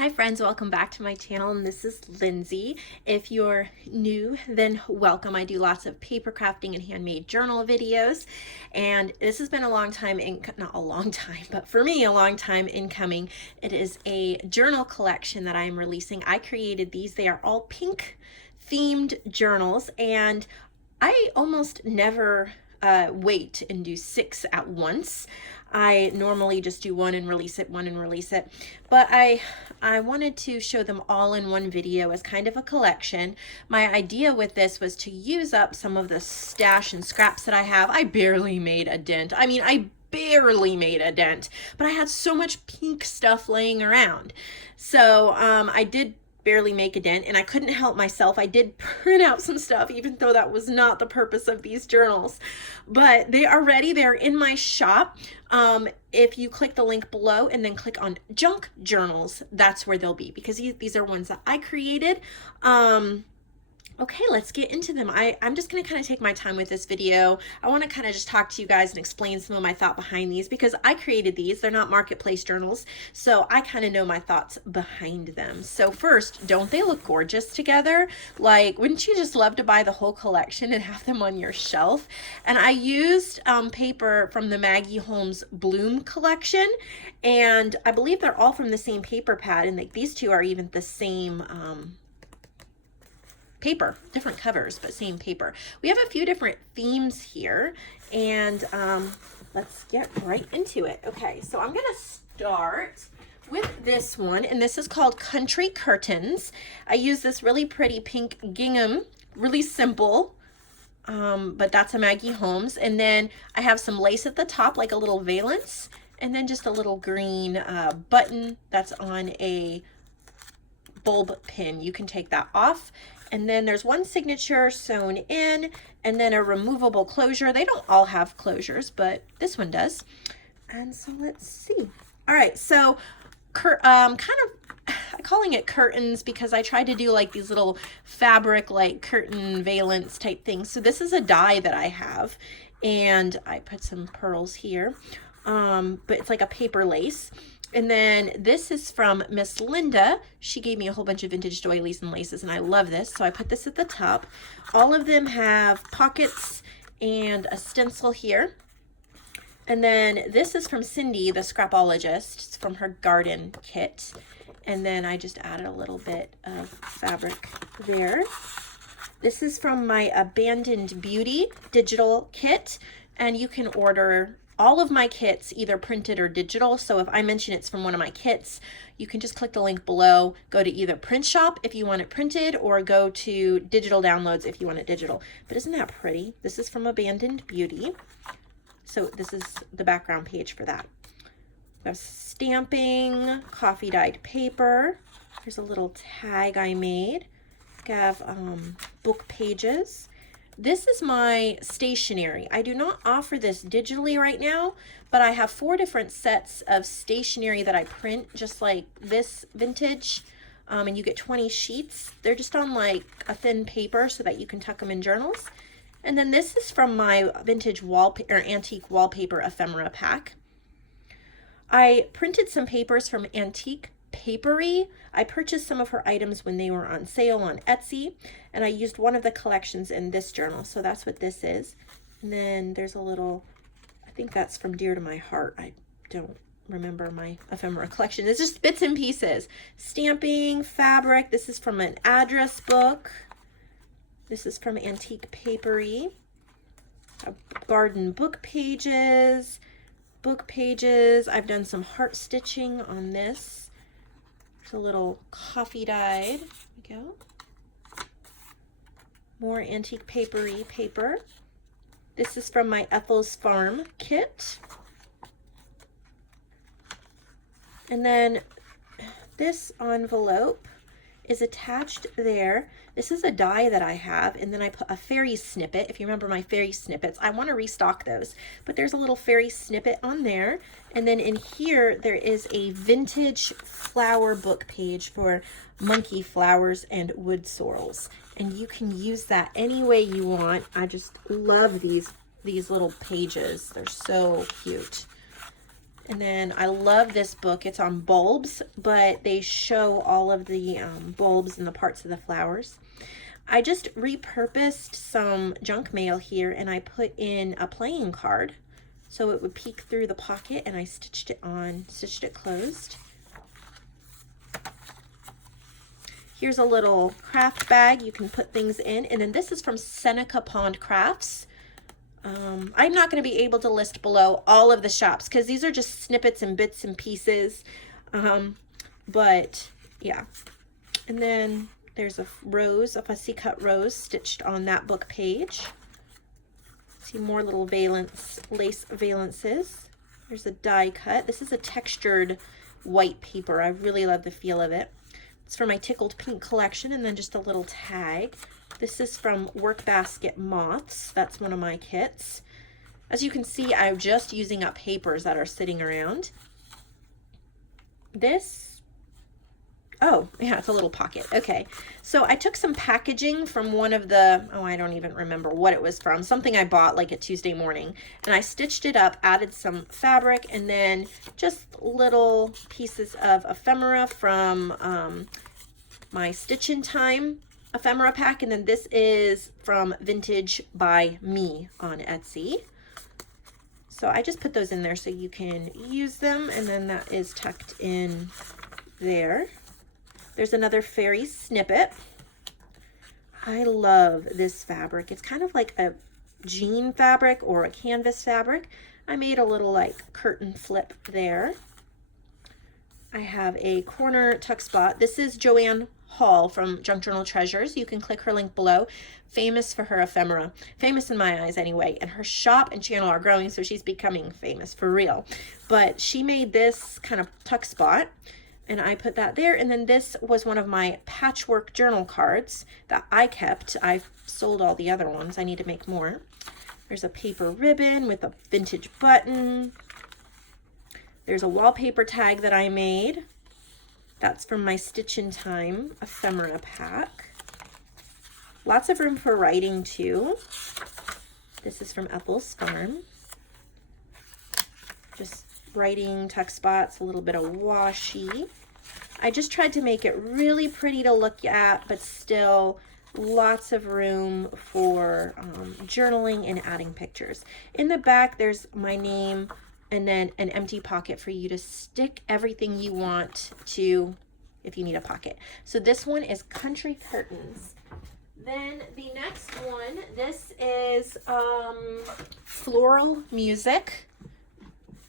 Hi friends, welcome back to my channel, and this is Lindsay. If you're new, then welcome. I do lots of paper crafting and handmade journal videos, and this has been a long time not a long time, but for me a long time in coming. It is a journal collection that I'm releasing. I created these. They are all pink themed journals, and I almost never wait and do 6 at once. I normally just do one and release it, but I wanted to show them all in one video as kind of a collection. My idea with this was to use up some of the stash and scraps that I have. I barely made a dent. I barely made a dent, but I had so much pink stuff laying around. So I did barely make a dent, and I couldn't help myself. I did print out some stuff, even though that was not the purpose of these journals, but they are ready. They're in my shop. If you click the link below and then click on junk journals, that's where they'll be, because these are ones that I created. Okay, let's get into them. I'm just going to kind of take my time with this video. I want to kind of just talk to you guys and explain some of my thought behind these, because I created these. They're not marketplace journals, so I kind of know my thoughts behind them. So first, don't they look gorgeous together? Like, wouldn't you just love to buy the whole collection and have them on your shelf? And I used paper from the Maggie Holmes Bloom collection, and I believe they're all from the same paper pad, and like these two are even the same paper, different covers, but same paper. We have a few different themes here, and let's get right into it. Okay, so I'm gonna start with this one, and this is called Country Curtains. I use this really pretty pink gingham, really simple, but that's a Maggie Holmes. And then I have some lace at the top, like a little valance, and then just a little green button that's on a bulb pin. You can take that off. And then there's one signature sewn in, and then a removable closure. They don't all have closures, but this one does. And so let's see. All right, so I'm calling it curtains because I tried to do like these little fabric like curtain valance type things. So this is a die that I have, and I put some pearls here, but it's like a paper lace. And then this is from Miss Linda. She gave me a whole bunch of vintage doilies and laces, and I love this, so I put this at the top. All of them have pockets and a stencil here. And then this is from Cindy, the scrapologist. It's from her garden kit. And then I just added a little bit of fabric there. This is from my Abandoned Beauty digital kit, and you can order all of my kits either printed or digital. So if I mention it's from one of my kits, you can just click the link below, go to either print shop if you want it printed, or go to digital downloads if you want it digital. But isn't that pretty? This is from Abandoned Beauty. So this is the background page for that. We have stamping, coffee dyed paper. Here's a little tag I made. We have book pages. This is my stationery. I do not offer this digitally right now, but I have 4 different sets of stationery that I print, just like this vintage, and you get 20 sheets. They're just on like a thin paper so that you can tuck them in journals. And then this is from my vintage wallpaper or antique wallpaper ephemera pack. I printed some papers from Antique Papery. I purchased some of her items when they were on sale on Etsy, and I used one of the collections in this journal, so that's what this is. And then there's a little, I think that's from Dear to My Heart. I don't remember my ephemera collection. It's just bits and pieces. Stamping, fabric. This is from an address book. This is from Antique Papery. Garden book pages. I've done some heart stitching on this. A little coffee dyed. There we go. More Antique Papery paper. This is from my Ethel's Farm kit. And then this envelope is attached there. This is a die that I have, and then I put a fairy snippet. If you remember my fairy snippets, I want to restock those, but there's a little fairy snippet on there. And then in here there is a vintage flower book page for monkey flowers and wood sorrels, and you can use that any way you want. I just love these little pages. They're so cute. And then I love this book. It's on bulbs, but they show all of the bulbs and the parts of the flowers. I just repurposed some junk mail here and I put in a playing card so it would peek through the pocket, and I stitched it closed. Here's a little craft bag you can put things in, and then this is from Seneca Pond Crafts. I'm not going to be able to list below all of the shops because these are just snippets and bits and pieces. But yeah. And then there's a rose, a fussy cut rose stitched on that book page. See more little lace valances. There's a die cut. This is a textured white paper. I really love the feel of it. It's for my Tickled Pink collection, and then just a little tag. This is from Work Basket Moths. That's one of my kits. As you can see, I'm just using up papers that are sitting around. This, oh, yeah, it's a little pocket. Okay, so I took some packaging from one of the, oh, I don't even remember what it was from, something I bought like a Tuesday morning, and I stitched it up, added some fabric, and then just little pieces of ephemera from my Stitch in Time ephemera pack, and then this is from Vintage by Me on Etsy. So I just put those in there so you can use them, and then that is tucked in there. There's another fairy snippet. I love this fabric. It's kind of like a jean fabric or a canvas fabric. I made a little like curtain flip there. I have a corner tuck spot. This is Joanne Hall from Junk Journal Treasures. You can click her link below. Famous for her ephemera. Famous in my eyes anyway. And her shop and channel are growing, so she's becoming famous for real. But she made this kind of tuck spot, and I put that there. And then this was one of my patchwork journal cards that I kept. I sold all the other ones. I need to make more. There's a paper ribbon with a vintage button. There's a wallpaper tag that I made. That's from my Stitch in Time ephemera pack. Lots of room for writing too. This is from Ethel's Farm. Just writing, tuck spots, a little bit of washi. I just tried to make it really pretty to look at, but still lots of room for journaling and adding pictures. In the back, there's my name, and then an empty pocket for you to stick everything you want to if you need a pocket. So this one is Country Curtains. Then the next one, this is Floral Music.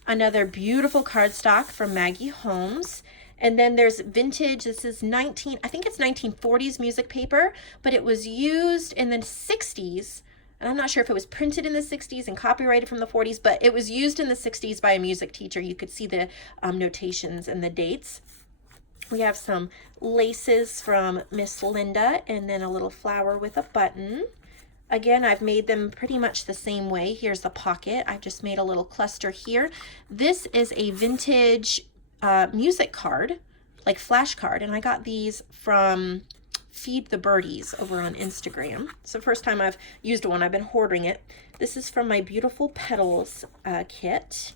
Another beautiful cardstock from Maggie Holmes. And then there's vintage, this is I think it's 1940s music paper, but it was used in the 60s. And I'm not sure if it was printed in the 60s and copyrighted from the 40s, but it was used in the 60s by a music teacher. You could see the notations and the dates. We have some laces from Miss Linda, and then a little flower with a button. Again, I've made them pretty much the same way. Here's the pocket. I've just made a little cluster here. This is a vintage music card, like flash card, and I got these from Feed the Birdies over on Instagram. It's the first time I've used one. I've been hoarding it. This is from my Beautiful Petals kit.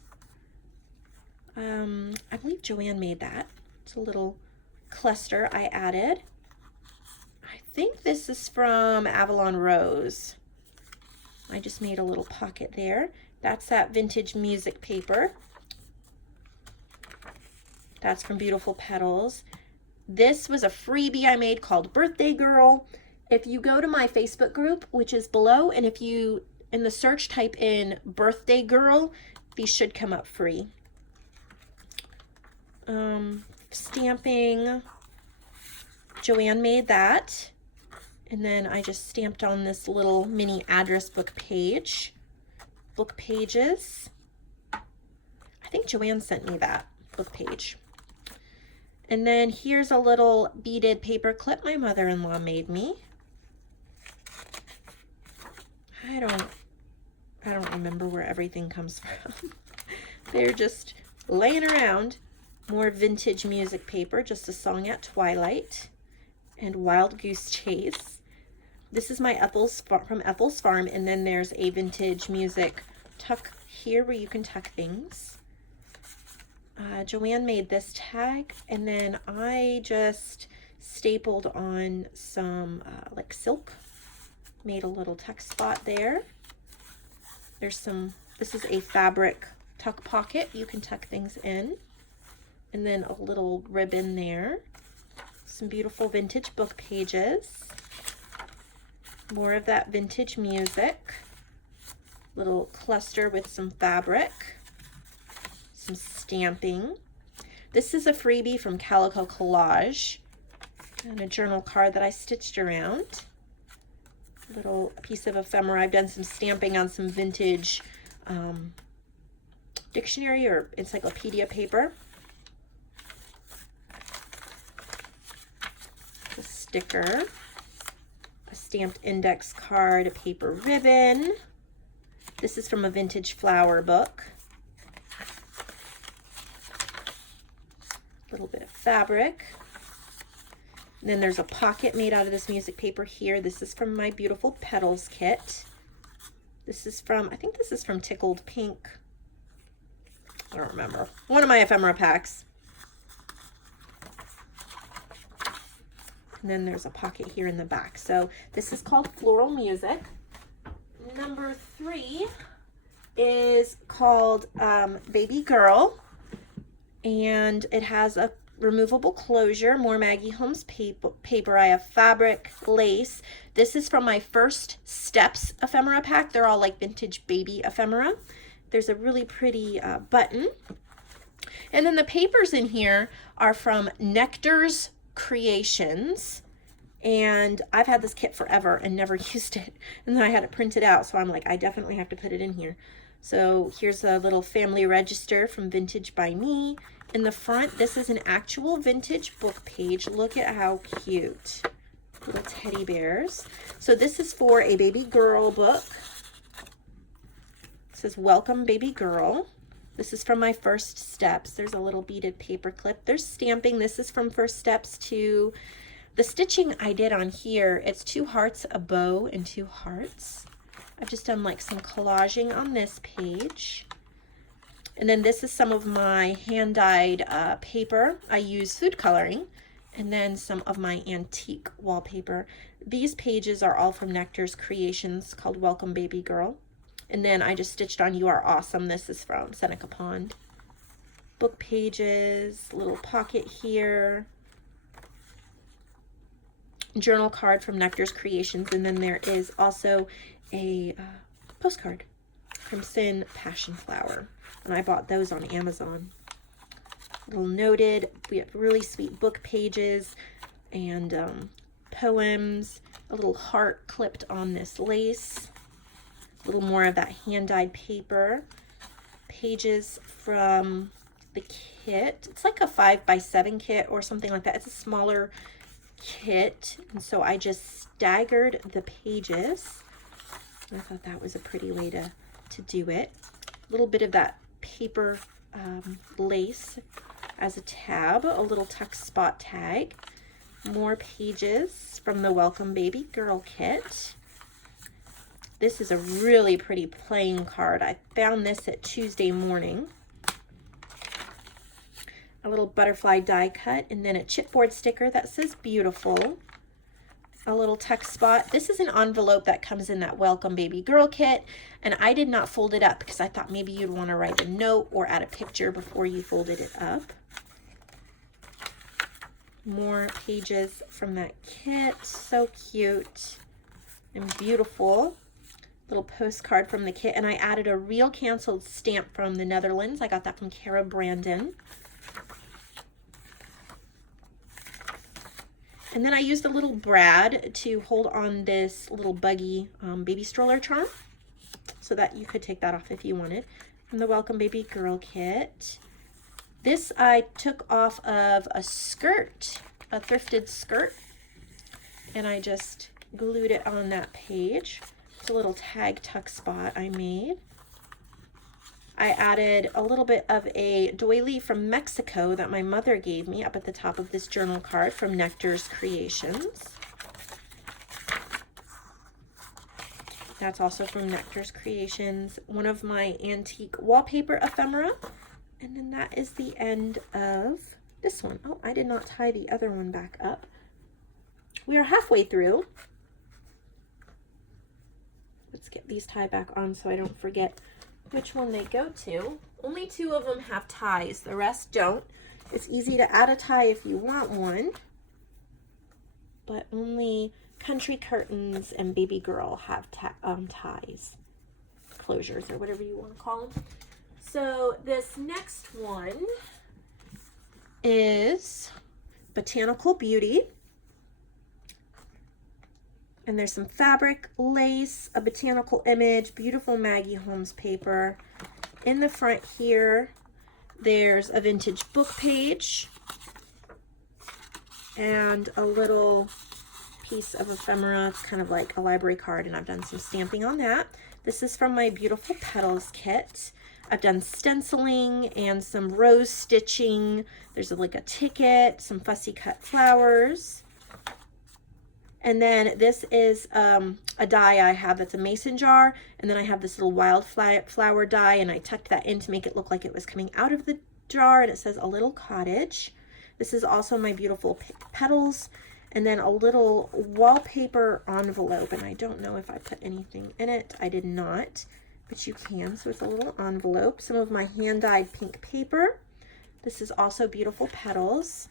I believe Joanne made that. It's a little cluster I added. I think this is from Avalon Rose. I just made a little pocket there. That's that vintage music paper. That's from Beautiful Petals. This was a freebie I made called Birthday Girl. If you go to my Facebook group, which is below, and if you, in the search, type in Birthday Girl, these should come up free. Stamping. Joanne made that. And then I just stamped on this little mini address book page. Book pages. I think Joanne sent me that book page. And then here's a little beaded paper clip my mother-in-law made me. I don't remember where everything comes from. They're just laying around. More vintage music paper, Just a Song at Twilight, and Wild Goose Chase. This is my from Ethel's Farm, and then there's a vintage music tuck here where you can tuck things. Joanne made this tag, and then I just stapled on some like silk, made a little tuck spot there. There's some, this is a fabric tuck pocket. You can tuck things in. And then a little ribbon there. Some beautiful vintage book pages. More of that vintage music. Little cluster with some fabric. Some stamping. This is a freebie from Calico Collage. And a journal card that I stitched around. Little piece of ephemera. I've done some stamping on some vintage dictionary or encyclopedia paper. A sticker, a stamped index card, a paper ribbon. This is from a vintage flower book. A little bit of fabric. And then there's a pocket made out of this music paper here. This is from my Beautiful Petals kit. This is from, I think this is from Tickled Pink. I don't remember. One of my ephemera packs. And then there's a pocket here in the back. So this is called Floral Music. Number 3 is called Baby Girl. And it has a removable closure, more Maggie Holmes paper. I have fabric, lace. This is from my First Steps ephemera pack. They're all like vintage baby ephemera. There's a really pretty button. And then the papers in here are from Nectar's Creations. And I've had this kit forever and never used it. And then I had it printed out. So I'm like, I definitely have to put it in here. So here's a little family register from Vintage by Me. In the front, this is an actual vintage book page. Look at how cute. Little teddy bears. So this is for a baby girl book. It says, Welcome Baby Girl. This is from my First Steps. There's a little beaded paper clip. There's stamping. This is from First Steps to the stitching I did on here. It's 2 hearts, a bow, and 2 hearts. I've just done like some collaging on this page. And then this is some of my hand-dyed paper. I use food coloring. And then some of my antique wallpaper. These pages are all from Nectar's Creations called Welcome Baby Girl. And then I just stitched on You Are Awesome. This is from Seneca Pond. Book pages, little pocket here. Journal card from Nectar's Creations. And then there is also a postcard from Sin Passion Flower. And I bought those on Amazon. Little noted. We have really sweet book pages and poems. A little heart clipped on this lace. A little more of that hand-dyed paper. Pages from the kit. It's like a 5x7 kit or something like that. It's a smaller kit. And so I just staggered the pages. I thought that was a pretty way to do it. A little bit of that paper lace as a tab. A little tuck spot tag. More pages from the Welcome Baby Girl kit. This is a really pretty playing card. I found this at Tuesday Morning. A little butterfly die cut, and then a chipboard sticker that says beautiful. A little tuck spot. This is an envelope that comes in that Welcome Baby Girl kit, and I did not fold it up because I thought maybe you'd want to write a note or add a picture before you folded it up. More pages from that kit. So cute and beautiful. Little postcard from the kit, and I added a real canceled stamp from the Netherlands. I got that from Cara Brandon. And then I used a little brad to hold on this little buggy baby stroller charm so that you could take that off if you wanted. From the Welcome Baby Girl kit. This I took off of a skirt, a thrifted skirt, and I just glued it on that page. It's a little tag tuck spot I made. I added a little bit of a doily from Mexico that my mother gave me up at the top of this journal card from Nectar's Creations. That's also from Nectar's Creations. One of my antique wallpaper ephemera And then that is the end of this one. Oh, I did not tie the other one back up. We are halfway through. Let's get these tied back on so I don't forget which one they go to. Only 2 of them have ties, the rest don't. It's easy to add a tie if you want one, but only Country Curtains and Baby Girl have ties, closures, or whatever you want to call them. So this next one is Botanical Beauty. And there's some fabric, lace, a botanical image, beautiful Maggie Holmes paper. In the front here, there's a vintage book page and a little piece of ephemera. It's kind of like a library card, and I've done some stamping on that. This is from my Beautiful Petals kit. I've done stenciling and some rose stitching. There's like a ticket, some fussy cut flowers. And then this is a die I have that's a mason jar. And then I have this little wildflower die, and I tucked that in to make it look like it was coming out of the jar. And it says A Little Cottage. This is also my Beautiful Petals. And then a little wallpaper envelope. And I don't know if I put anything in it. I did not, but you can. So it's a little envelope. Some of my hand-dyed pink paper. This is also Beautiful Petals.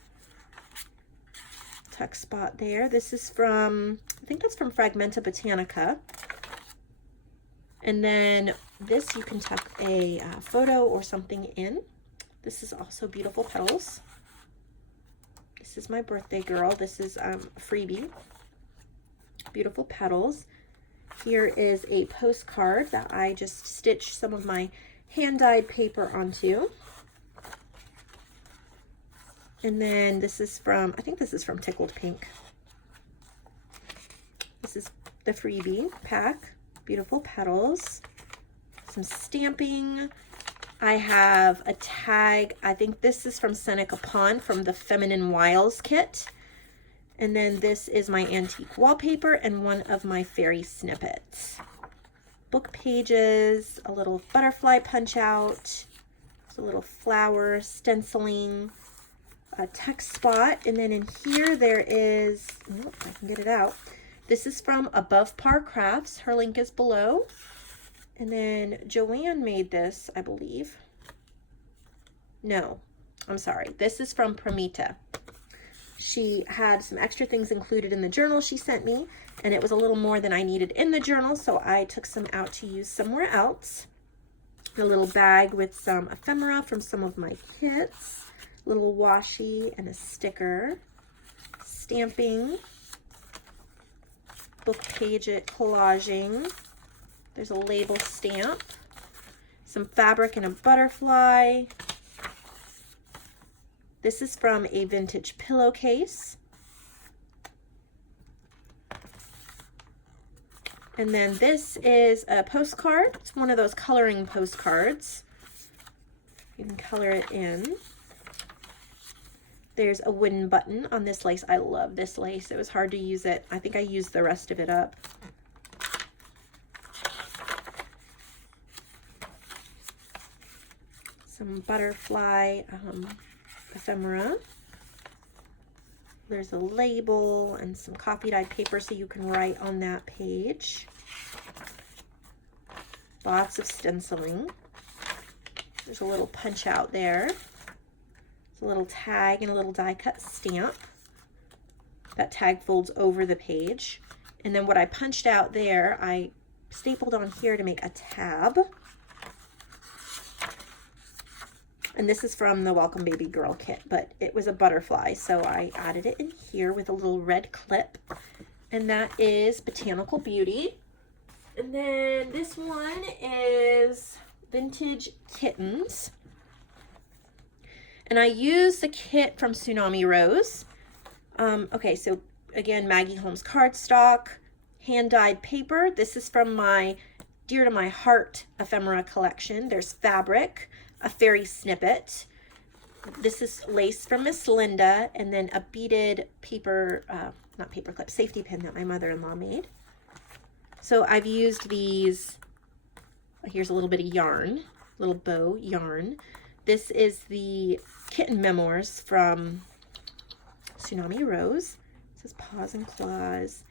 Tuck spot there. This is from, I think that's from Fragmenta Botanica. And then this you can tuck a photo or something in. This is also Beautiful Petals. This is my birthday girl. This is a freebie. Beautiful Petals. Here is a postcard that I just stitched some of my hand-dyed paper onto. And then this is from, I think this is from Tickled Pink. This is the freebie pack. Beautiful Petals. Some stamping. I have a tag. I think this is from Seneca Pond from the Feminine Wiles kit. And then this is my antique wallpaper and one of my fairy snippets. Book pages, a little butterfly punch out, a little flower stenciling, a text spot, and then in here there is, oh, I can get it out. This is from Above Par Crafts. Her link is below. And then Joanne made this, I believe. No, I'm sorry. This is from Pramita. She had some extra things included in the journal she sent me, and it was a little more than I needed in the journal, so I took some out to use somewhere else. A little bag with some ephemera from some of my kits. Little washi and a sticker, stamping, book page collaging. There's a label stamp, some fabric and a butterfly. This is from a vintage pillowcase. And then this is a postcard. It's one of those coloring postcards. You can color it in. There's a wooden button on this lace. I love this lace. It was hard to use it. I think I used the rest of it up. Some butterfly ephemera. There's a label and some coffee dyed paper so you can write on that page. Lots of stenciling. There's a little punch out there. A little tag and a little die cut stamp. That tag folds over the page. And then what I punched out there, I stapled on here to make a tab. And this is from the Welcome Baby Girl kit, but it was a butterfly, so I added it in here with a little red clip. And that is Botanical Beauty. And then this one is Vintage Kittens. And I used the kit from Tsunami Rose. Okay, so again, Maggie Holmes cardstock, hand-dyed paper. This is from my Dear to My Heart ephemera collection. There's fabric, a fairy snippet. This is lace from Miss Linda, and then a beaded paper, not paper clip, safety pin that my mother-in-law made. So I've used these, here's a little bit of yarn, little bow yarn. This is the kitten memoirs from Tsunami Rose. This is Paws and Claws.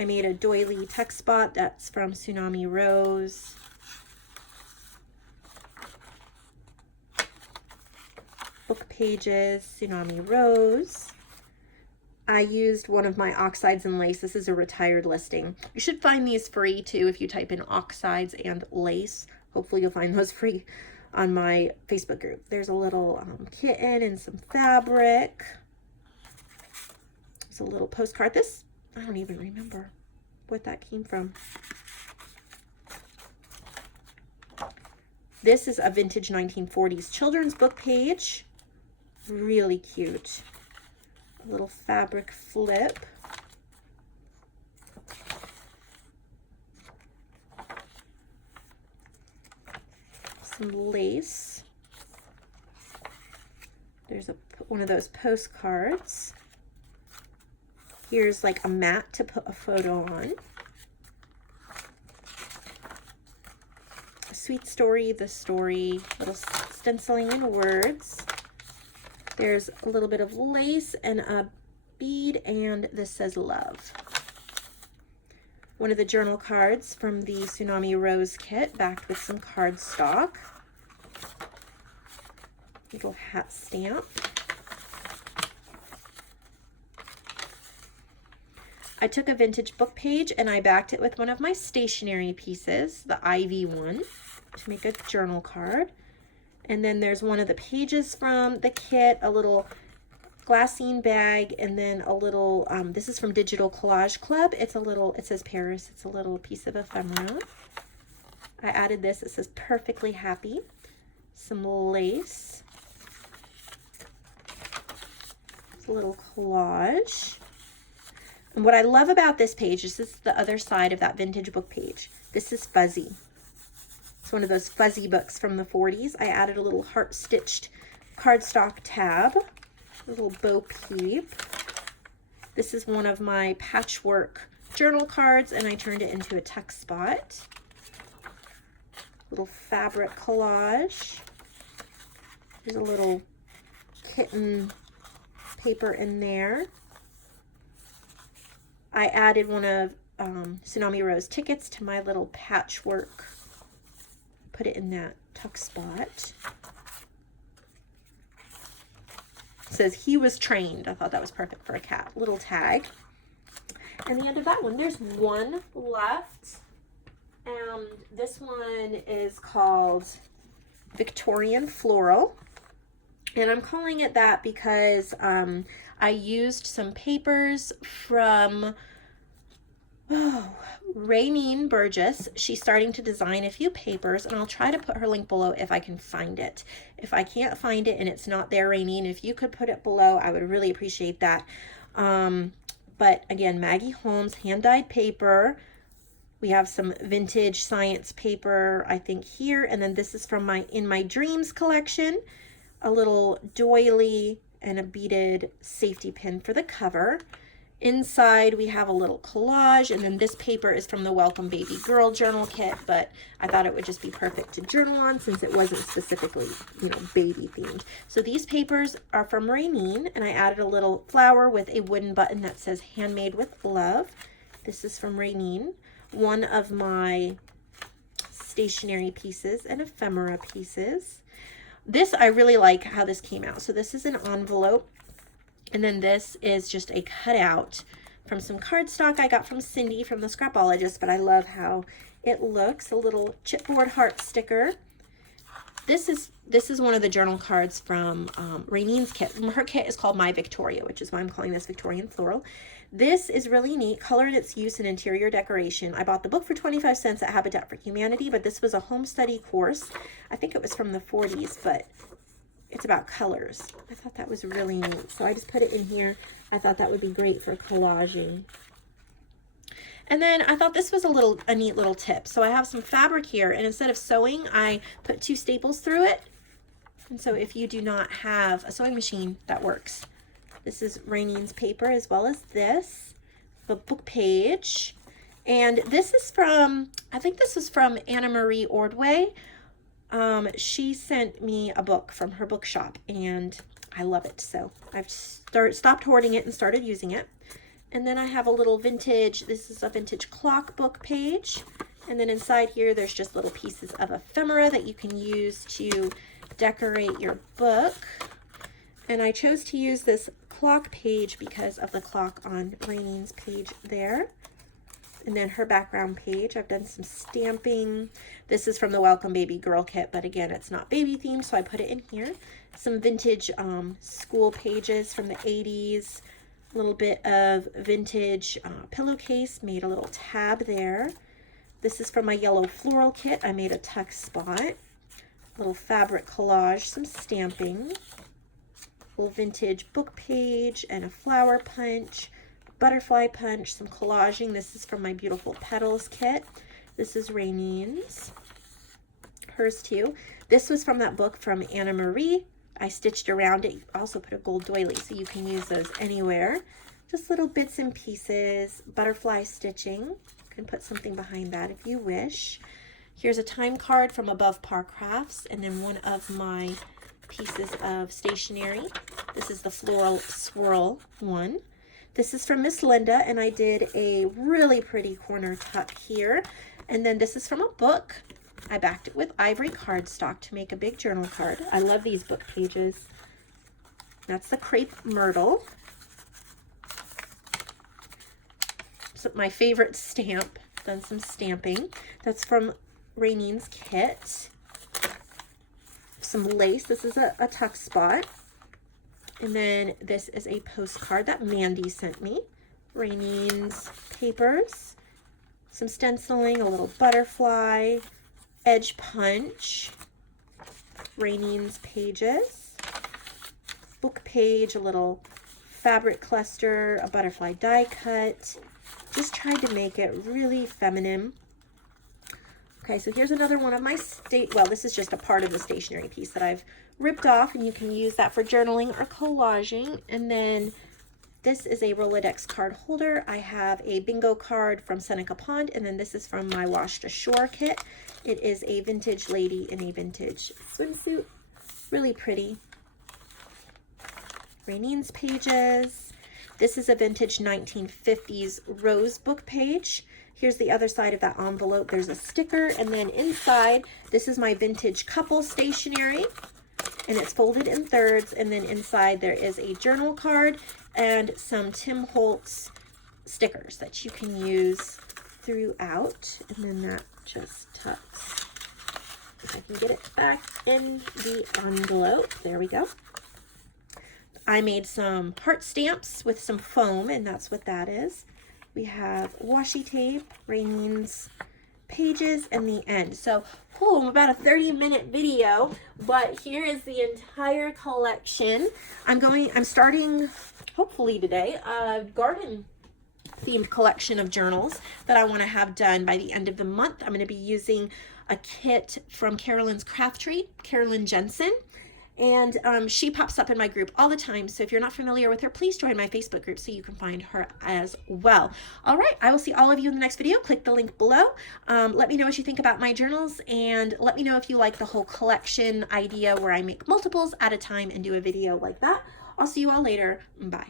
I made a doily tuck spot. That's from Tsunami Rose. Book pages, Tsunami Rose. I used one of my oxides and lace. This is a retired listing. You should find these free too if you type in oxides and lace. Hopefully you'll find those free on my Facebook group. There's a little kitten and some fabric. There's a little postcard. This, I don't even remember what that came from. This is a vintage 1940s children's book page. Really cute. A little fabric flip. Some lace. There's one of those postcards. Here's like a mat to put a photo on. A sweet story, the story, little stenciling in words. There's a little bit of lace and a bead, and this says love. One of the journal cards from the Tsunami Rose kit, backed with some cardstock. Little hat stamp. I took a vintage book page and I backed it with one of my stationery pieces, the Ivy one, to make a journal card. And then there's one of the pages from the kit, a little glassine bag, and then a little, this is from Digital Collage Club. It's a little, it says Paris. It's a little piece of ephemera. I added this. It says Perfectly Happy. Some lace. It's a little collage. And what I love about this page, this is the other side of that vintage book page. This is fuzzy. It's one of those fuzzy books from the 40s. I added a little heart-stitched cardstock tab, a little bo peep. This is one of my patchwork journal cards, and I turned it into a tuck spot. Little fabric collage. There's a little kitten paper in there. I added one of Tsunami Rose tickets to my little patchwork. Put it in that tuck spot. It says he was trained. I thought that was perfect for a cat. Little tag. And the end of that one, there's one left. And this one is called Victorian Floral. And I'm calling it that because I used some papers from Rainine Burgess. She's starting to design a few papers, and I'll try to put her link below if I can find it. If I can't find it and it's not there, Rainine, if you could put it below, I would really appreciate that. But again, Maggie Holmes, hand-dyed paper. We have some vintage science paper, I think, here. And then this is from my In My Dreams collection. A little doily and a beaded safety pin for the cover. Inside we have a little collage, and then this paper is from the Welcome Baby Girl journal kit, but I thought it would just be perfect to journal on since it wasn't specifically, you know, baby themed. So these papers are from Rainine, and I added a little flower with a wooden button that says handmade with love. This is from Rainine. One of my stationery pieces and ephemera pieces. This, I really like how this came out. So this is an envelope. And then this is just a cutout from some cardstock I got from Cindy from the Scrapologist, but I love how it looks. A little chipboard heart sticker. This is one of the journal cards from Rainine's kit. Her kit is called My Victoria, which is why I'm calling this Victorian Floral. This is really neat. Color and its use in interior decoration. I bought the book for 25 cents at Habitat for Humanity, but this was a home study course. I think it was from the 40s, but it's about colors. I thought that was really neat. So I just put it in here. I thought that would be great for collaging. And then I thought this was a neat little tip. So I have some fabric here, and instead of sewing, I put 2 staples through it. And so if you do not have a sewing machine, that works. This is Rainine's paper, as well as this, the book page. And this is from, I think this is from Anna Marie Ordway. she sent me a book from her bookshop, and I love it. So I've stopped hoarding it and started using it. And then I have a little vintage, this is a vintage clock book page. And then inside here, there's just little pieces of ephemera that you can use to decorate your book. And I chose to use this clock page because of the clock on Rainey's page there. And then her background page, I've done some stamping. This is from the Welcome Baby Girl kit, but again, it's not baby themed, so I put it in here. Some vintage school pages from the 80s. A little bit of vintage pillowcase, made a little tab there. This is from my yellow floral kit. I made a tuck spot. Little fabric collage, some stamping. Little vintage book page and a flower punch. Butterfly punch, some collaging. This is from my Beautiful Petals kit. This is Rainey's. Hers too. This was from that book from Anna Marie. I stitched around it. Also put a gold doily, so you can use those anywhere. Just little bits and pieces. Butterfly stitching. You can put something behind that if you wish. Here's a time card from Above Par Crafts, and then one of my pieces of stationery. This is the Floral Swirl one. This is from Miss Linda, and I did a really pretty corner tuck here. And then this is from a book. I backed it with ivory cardstock to make a big journal card. I love these book pages. That's the Crepe Myrtle. So my favorite stamp. Done some stamping. That's from Rainey's kit. Some lace. This is a tuck spot. And then this is a postcard that Mandy sent me. Rainey's papers. Some stenciling, a little butterfly, edge punch, Rainey's pages, book page, a little fabric cluster, a butterfly die cut. Just tried to make it really feminine. Okay, so here's another one of my well, this is just a part of the stationery piece that I've ripped off, and you can use that for journaling or collaging. And then this is a Rolodex card holder. I have a bingo card from Seneca Pond, and then this is from my Washed Ashore kit. It is a vintage lady in a vintage swimsuit. Really pretty. Rainey's pages. This is a vintage 1950s rose book page. Here's the other side of that envelope. There's a sticker, and then inside, this is my vintage couple stationery, and it's folded in thirds, and then inside there is a journal card and some Tim Holtz stickers that you can use throughout, and then that just tucks. If I can get it back in the envelope. There we go. I made some heart stamps with some foam, and that's what that is. We have washi tape, Rainey's pages, and the end. So, about a 30-minute video, but here is the entire collection. I'm starting, hopefully today, a garden themed collection of journals that I want to have done by the end of the month. I'm going to be using a kit from Carolyn's Craft Tree, Carolyn Jensen. And she pops up in my group all the time. So if you're not familiar with her, please join my Facebook group so you can find her as well. All right, I will see all of you in the next video. Click the link below. Let me know what you think about my journals, and let me know if you like the whole collection idea where I make multiples at a time and do a video like that. I'll see you all later. Bye.